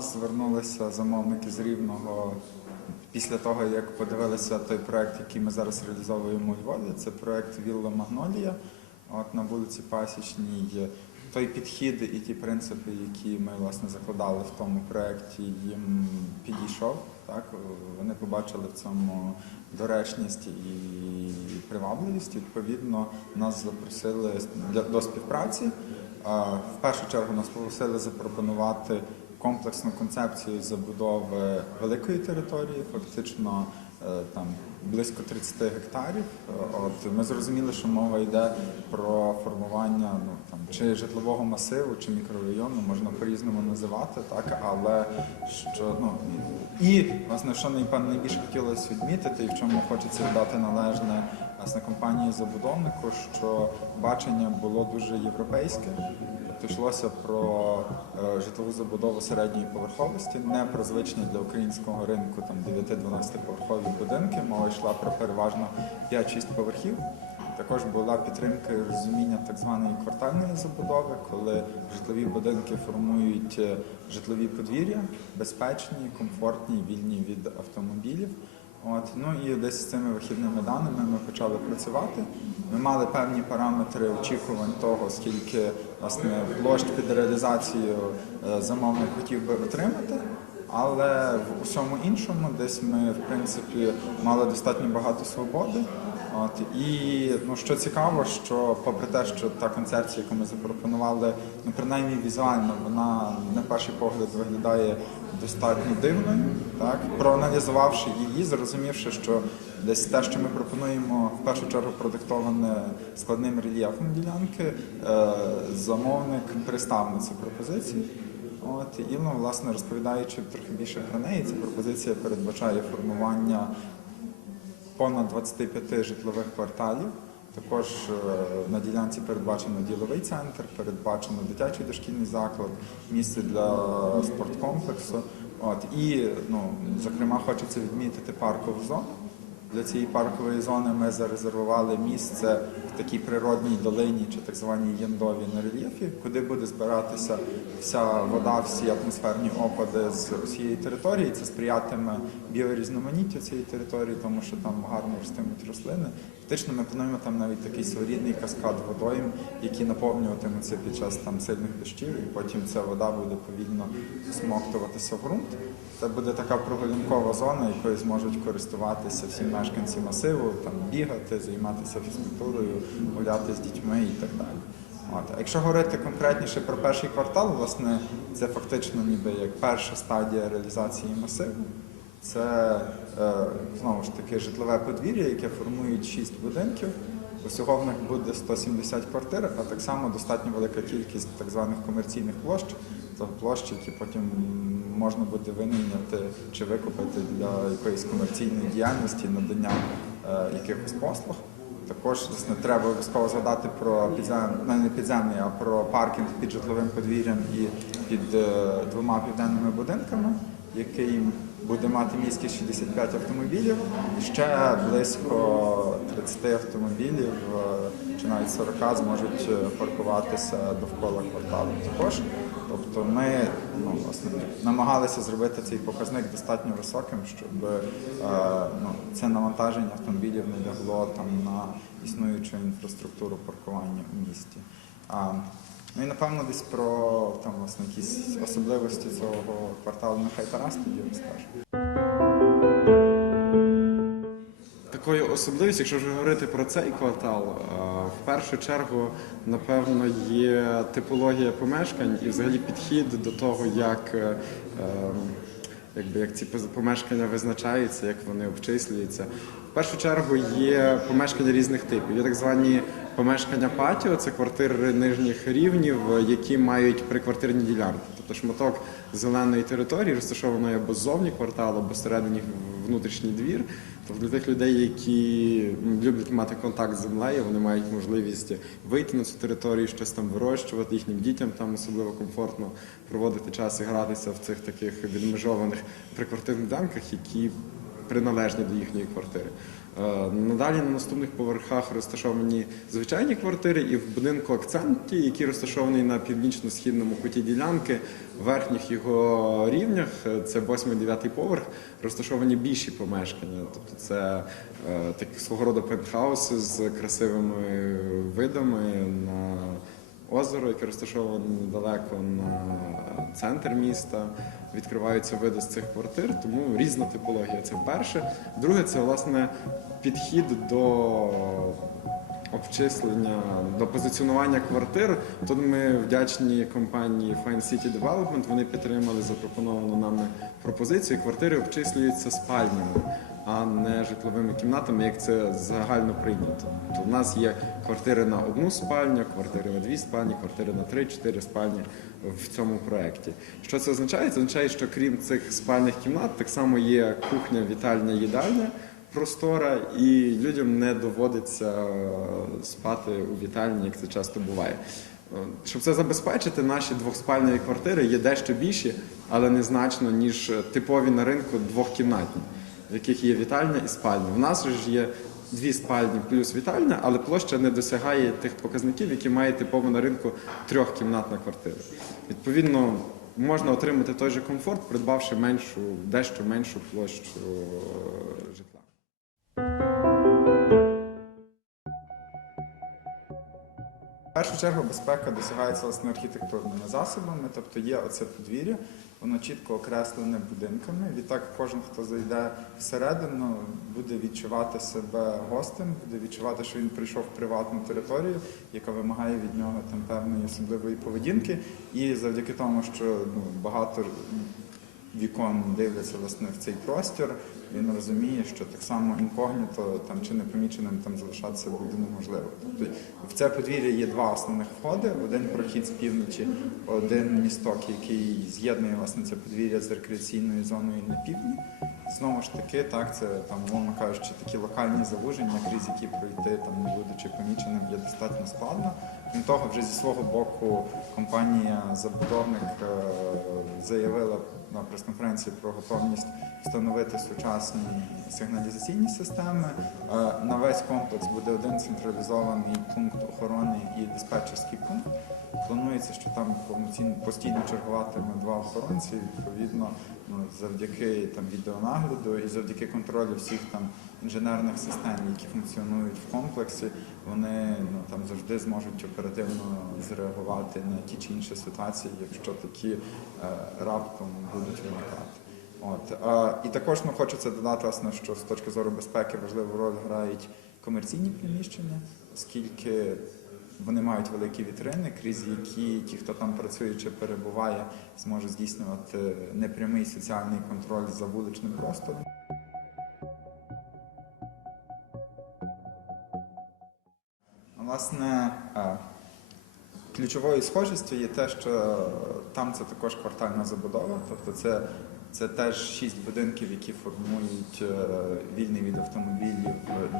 нас звернулися замовники з Рівного після того, як подивилися той проект, який ми зараз реалізовуємо у Львові. Це проект Вілла Магнолія. От на вулиці Пасічній. Той підхід і ті принципи, які ми власне закладали в тому проєкті, їм підійшов. Так вони побачили в цьому доречність і привабливість. Відповідно, нас запросили до співпраці. В першу чергу нас попросили запропонувати комплексну концепцію забудови великої території, фактично е, там близько 30 гектарів. Е, От ми зрозуміли, що мова йде про формування ну там чи житлового масиву, чи мікрорайону, можна по-різному називати, так але що ну і власне, що найбільше хотілося відмітити, і в чому хочеться дати належне власне компанії забудовнику, що бачення було дуже європейське. Йшлося про е, житлову забудову середньої поверховості, не про звичні для українського ринку там 9-12 поверхові будинки. Мова йшла про переважно 5-6 поверхів. Також була підтримка і розуміння так званої квартальної забудови, коли житлові будинки формують е, житлові подвір'я, безпечні, комфортні, вільні від автомобілів. От ну і десь з цими вихідними даними ми почали працювати. Ми мали певні параметри очікувань того, скільки власне площ під реалізацію е, замовник хотів би отримати. Але в усьому іншому десь ми в принципі мали достатньо багато свободи. От і ну що цікаво, що попри те, що та концепція, яку ми запропонували, ну принаймні візуально, вона на перший погляд виглядає достатньо дивною, так проаналізувавши її, зрозумівши, що десь те, що ми пропонуємо, в першу чергу продиктоване складним рельєфом ділянки, е, замовник пристав на цю пропозицію. От і ну, власне розповідаючи трохи більше про неї, ця пропозиція передбачає формування понад 25 житлових кварталів. Також е, на ділянці передбачено діловий центр, передбачено дитячий дошкільний заклад, місце для спорткомплексу. От і ну зокрема хочеться відмітити паркову зону. Для цієї паркової зони ми зарезервували місце в такій природній долині чи так званій яндові на рельєфі, куди буде збиратися вся вода, всі атмосферні опади з усієї території. Це сприятиме біорізноманіттю цієї території, тому що там гарно ростимуть рослини. Фактично, ми плануємо там навіть такий своєрідний каскад водойм, які наповнюватимуться під час там сильних дощів, і потім ця вода буде повільно смоктуватися в ґрунт. Це буде така прогулянкова зона, якою зможуть користуватися всі мешканці масиву, там бігати, займатися фізкультурою, гуляти з дітьми і так далі. От. Якщо говорити конкретніше про перший квартал, власне, це фактично ніби як перша стадія реалізації масиву. Це е, знову ж таки житлове подвір'я, яке формують 6 будинків. Усього в них буде 170 квартир, а так само достатньо велика кількість так званих комерційних площ, то площі, які потім можна буде винайняти чи викупити для якоїсь комерційної діяльності, надання е, якихось послуг. Також власне, треба обов'язково згадати про підзем... ну, не підземний, а про паркінг під житловим подвір'ям і під е, двома південними будинками, який буде мати міськість 65 автомобілів, і ще близько 30 автомобілів е, чи навіть 40 зможуть е, паркуватися довкола кварталу. Також, тобто, ми ну, власне намагалися зробити цей показник достатньо високим, щоб е, ну, це навантаження автомобілів не лягло там на існуючу інфраструктуру паркування у місті. Ну і напевно десь про там власне якісь особливості цього кварталу нехай Тарас тоді розкаже. Такою особливістю, якщо вже говорити про цей квартал, е, в першу чергу, напевно, є типологія помешкань і взагалі підхід до того, як, е, е, якби, як ці помешкання визначаються, як вони обчислюються. В першу чергу є помешкання різних типів. Є так звані помешкання патіо, це квартири нижніх рівнів, які мають приквартирні ділянки. Тобто шматок зеленої території розташованої або ззовні кварталу, або всередині внутрішній двір. Тобто для тих людей, які люблять мати контакт з землею, вони мають можливість вийти на цю територію, щось там вирощувати, їхнім дітям там особливо комфортно проводити час і гратися в цих таких відмежованих приквартирних ділянках, які приналежні до їхньої квартири. Е, Надалі на наступних поверхах розташовані звичайні квартири, і в будинку акценті, який розташований на північно-східному куті ділянки, в верхніх його рівнях, е, це 8-9 поверх, розташовані більші помешкання. Тобто це е, такі свого роду пентхауси з красивими видами на озеро, яке розташоване недалеко на центр міста. Відкриваються види з цих квартир, тому різна типологія. Це перше. Друге, це власне підхід до обчислення, до позиціонування квартир. Тут ми вдячні компанії Fine City Development. Вони підтримали запропоновану нами пропозицію. Квартири обчислюються спальнями, а не житловими кімнатами, як це загально прийнято. Тобто у нас є квартири на одну спальню, квартири на дві спальні, квартири на три-чотири спальні в цьому проєкті. Що це означає? Це означає, що крім цих спальних кімнат, так само є кухня, вітальня, їдальня простора, і людям не доводиться е, спати у вітальні, як це часто буває. Е, Щоб це забезпечити, наші двохспальні квартири є дещо більші, але незначно, ніж типові на ринку двохкімнатні, в яких є вітальня і спальня. У нас ж є дві спальні плюс вітальня, але площа не досягає тих показників, які має типово на ринку трьохкімнатна квартира. Відповідно, можна отримати той же комфорт, придбавши меншу, дещо меншу площу е, житла. В першу чергу безпека досягається власне архітектурними засобами, тобто є оце подвір'я, воно чітко окреслене будинками. Відтак кожен, хто зайде всередину, буде відчувати себе гостем, буде відчувати, що він прийшов в приватну територію, яка вимагає від нього там певної особливої поведінки. І завдяки тому, що ну, багато вікон дивляться власне в цей простір, він розуміє, що так само інкогніто там чи непоміченим там залишатися буде неможливо. Тобто в це подвір'я є два основних входи: один прохід з півночі, один місток, який з'єднує власне це подвір'я з рекреаційною зоною на півдні. Знову ж таки, так це там, умовно кажучи, такі локальні завуження, крізь які пройти там, не будучи поміченим, є достатньо складно. Крім того, вже зі свого боку компанія забудовник е, заявила на прес-конференції про готовність встановити сучасні сигналізаційні системи. Е, На весь комплекс буде один централізований пункт охорони і диспетчерський пункт. Планується, що там повноцінно постійно чергуватиме два охоронці. Відповідно, ну, завдяки там відеонагляду і завдяки контролю всіх там інженерних систем, які функціонують в комплексі, вони ну там завжди зможуть оперативно зреагувати на ті чи інші ситуації, якщо такі е, раптом будуть виникати. От е, і також ну, хочеться додати, власне, що з точки зору безпеки важливу роль грають комерційні приміщення, оскільки вони мають великі вітрини, крізь які ті, хто там працює чи перебуває, зможе здійснювати непрямий соціальний контроль за вуличним простором. Власне, е, ключовою схожістю є те, що там це також квартальна забудова, тобто це, це теж шість будинків, які формують е, вільний від автомобілів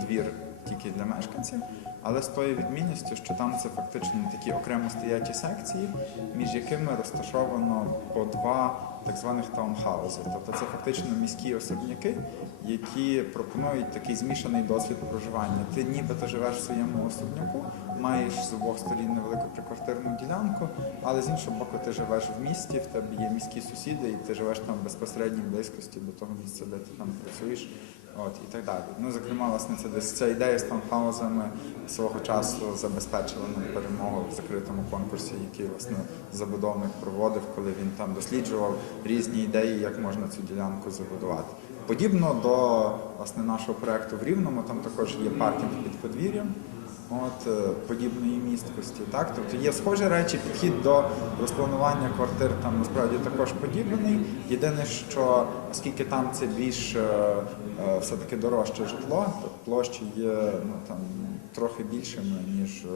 двір тільки для мешканців, але з тою відмінністю, що там це фактично такі окремо стоячі секції, між якими розташовано по два так званих таунхаузів. Тобто це фактично міські особняки, які пропонують такий змішаний досвід проживання. Ти нібито живеш в своєму особняку, маєш з обох сторін невелику приквартирну ділянку, але з іншого боку, ти живеш в місті, в тебе є міські сусіди, і ти живеш там в безпосередній близькості до того місця, де ти там працюєш. От і так далі. Ну, зокрема, власне, це десь ця ідея з таунхаузами свого часу забезпечила нам перемогу в закритому конкурсі, який власне забудовник проводив, коли він там досліджував різні ідеї, як можна цю ділянку забудувати. Подібно до власне нашого проекту в Рівному, там також є паркінг під подвір'ям. От е, подібної місткості, так тобто є схожі речі, підхід до розпланування квартир там насправді також подібний. Єдине, що оскільки там це більш е, е, все-таки дорожче житло, то площі є ну там трохи більшими ніж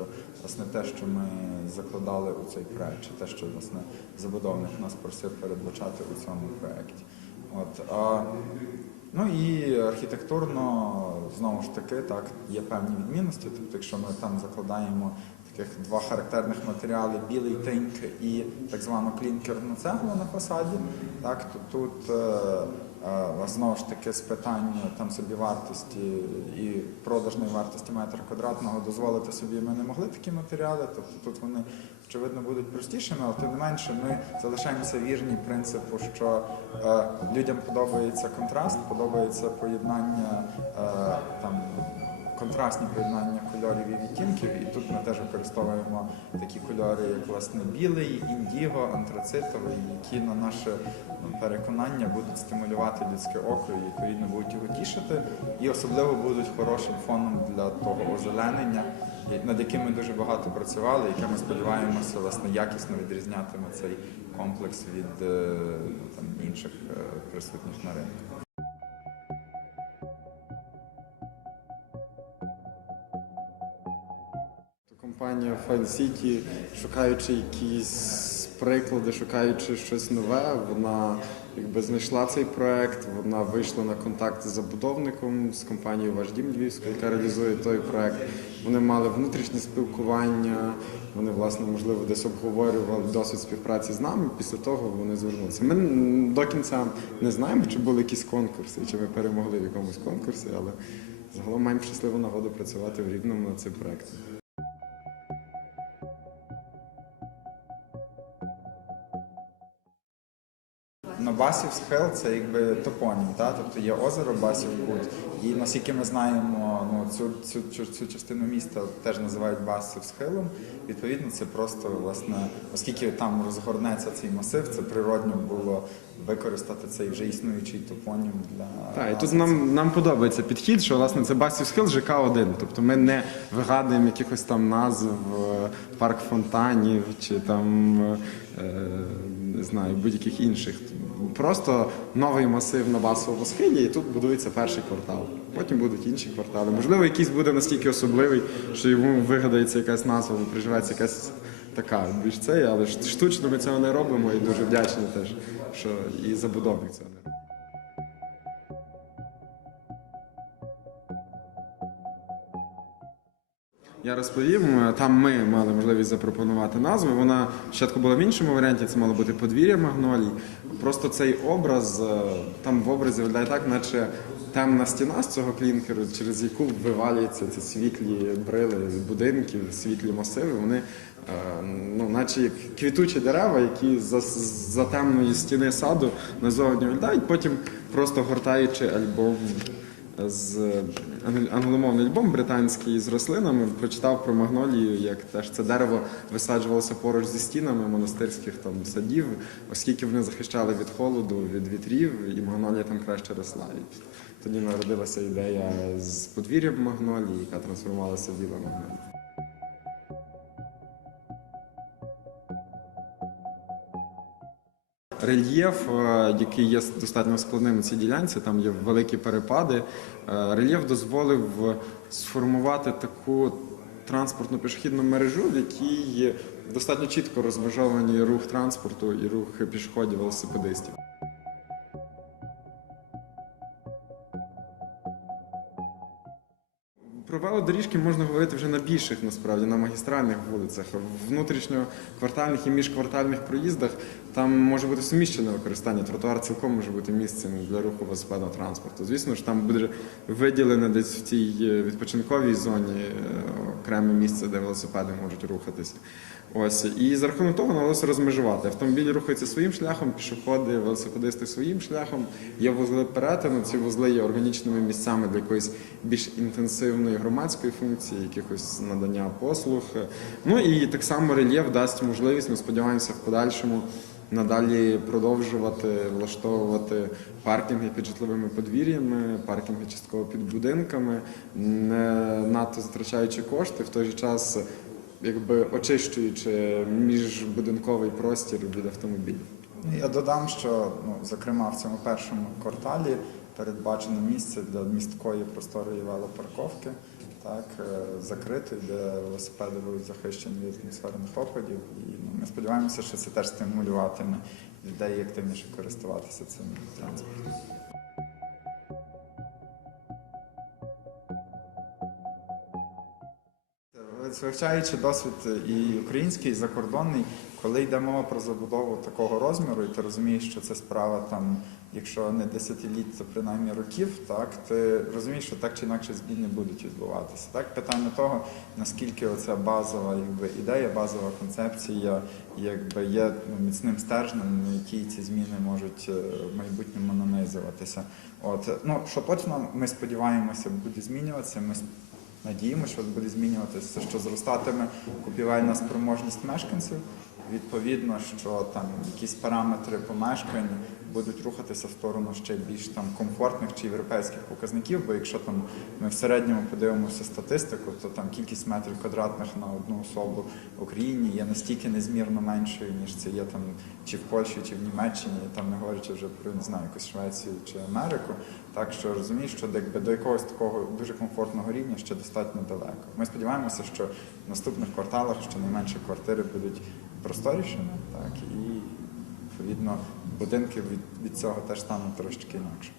власне те, що ми закладали у цей проект, чи те, що власне забудовник нас просив передбачати у цьому проекті. От а, Ну і архітектурно знову ж таки так є певні відмінності. Тобто, якщо ми там закладаємо таких два характерних матеріали білий тиньк і так звану клінкерну цеглу на фасаді. Так, то тут е, е, знову ж таки з питань там собівартості і продажної вартості метра квадратного дозволити собі ми не могли такі матеріали. Тобто тут вони очевидно будуть простішими, але тим не менше ми залишаємося вірні принципу, що е, людям подобається контраст, подобається поєднання е, там. Контрастні поєднання кольорів і відтінків, і тут ми теж використовуємо такі кольори, як власне білий, індіго, антрацитовий, які на наше ну, переконання будуть стимулювати людське око і відповідно будуть його тішити, і особливо будуть хорошим фоном для того озеленення, над яким ми дуже багато працювали, яке ми сподіваємося власне якісно відрізнятиме цей комплекс від е, там, інших е, присутніх на ринку. File City, шукаючи якісь приклади, шукаючи щось нове, вона якби знайшла цей проект. Вона вийшла на контакт з забудовником з компанією Ваш дім яка реалізує той проект. Вони мали внутрішнє спілкування. Вони власне можливо десь обговорювали досвід співпраці з нами. Після того вони звернулися. Ми до кінця не знаємо, чи були якісь конкурси, чи ми перемогли в якомусь конкурсі, але загалом маємо щасливу нагоду працювати в рівному над цим проектом. Басів схил це якби топонім, та? тобто є озеро Басів Кут. І наскільки ми знаємо, ну, цю, цю, цю, частину міста теж називають Басів схилом. Відповідно, це просто, власне, оскільки там розгорнеться цей масив, це природньо було використати цей вже існуючий топонім для Так, і тут нам, нам подобається підхід, що власне це Басів Схил ЖК-1. Тобто ми не вигадуємо якихось там назв е, парк фонтанів чи там е, не знаю, будь-яких інших. Просто новий масив на басовому схилі, і тут будується перший квартал. Потім будуть інші квартали. Можливо, якийсь буде настільки особливий, що йому вигадається якась назва, приживеться якась така більш це, але штучно ми цього не робимо і дуже вдячні теж, що і забудовник цього не робить. Я розповім, там ми мали можливість запропонувати назву. Вона спочатку була в іншому варіанті, це мало бути подвір'я магнолій. Просто цей образ, е, там в образі виглядає так, наче темна стіна з цього клінкеру, через яку вивалюються ці світлі брили будинків, світлі масиви. Вони е, ну, наче як квітучі дерева, які за, за темної стіни саду назовні виглядають, потім просто гортаючи альбом з англ- англомовний альбом британський з рослинами прочитав про магнолію, як теж це дерево висаджувалося поруч зі стінами монастирських там садів, оскільки вони захищали від холоду, від вітрів, і магнолія там краще росла. І тоді народилася ідея з подвір'ям магнолії, яка трансформувалася в біла магнолія. Рельєф, е, який є достатньо складним у цій ділянці, там є великі перепади. Е, Рельєф дозволив сформувати таку транспортну пішохідну мережу, в якій достатньо чітко розмежовані рух транспорту і рух пішоходів велосипедистів. Велодоріжки можна говорити вже на більших, насправді, на магістральних вулицях. В внутрішньоквартальних і міжквартальних проїздах там може бути суміщене використання. Тротуар цілком може бути місцем для руху велосипедного транспорту. Звісно ж, там буде виділене десь в цій е, відпочинковій зоні е, окреме місце, де велосипеди можуть рухатися. Ось і за рахунок того навелося розмежувати. Автомобілі рухаються своїм шляхом, пішоходи, велосипедисти своїм шляхом. Є вузли перетину. Ці вузли є органічними місцями для якоїсь більш інтенсивної громадської функції, якихось надання послуг. Ну і так само рельєф дасть можливість. Ми сподіваємося в подальшому. Надалі продовжувати влаштовувати паркінги під житловими подвір'ями, паркінги частково під будинками, не надто затрачаючи кошти, в той же час якби очищуючи міжбудинковий простір від автомобілів. Я додам, що ну, зокрема в цьому першому кварталі передбачено місце для місткої просторої велопарковки, так, е, закритої, де велосипеди будуть захищені від атмосферних опадів. І ну, ми сподіваємося, що це теж стимулюватиме людей активніше користуватися цим транспортом. Вивчаючи досвід і український, і закордонний, коли йде мова про забудову такого розміру, і ти розумієш, що це справа там, якщо не десятиліть, то принаймні років, так ти розумієш, що так чи інакше зміни будуть відбуватися. Так, питання того, наскільки оця базова якби, ідея, базова концепція якби, є ну, міцним стержнем, на якій ці зміни можуть е, в майбутньому нанизуватися. От, ну, що точно ми сподіваємося, буде змінюватися. Ми Надіємося, що буде змінюватися, що зростатиме купівельна спроможність мешканців. Відповідно, що там якісь параметри помешкань будуть рухатися в сторону ще більш там комфортних чи європейських показників. Бо якщо там ми в середньому подивимося статистику, то там кількість метрів квадратних на одну особу в Україні є настільки незмірно меншою, ніж це є там чи в Польщі, чи в Німеччині, там не говорячи вже про не знаю, якусь Швецію чи Америку. Так що розумієш, що якби до якогось такого дуже комфортного рівня ще достатньо далеко. Ми сподіваємося, що в наступних кварталах щонайменше квартири будуть просторішими, так і відповідно будинки від, від цього теж стануть трошечки інакше.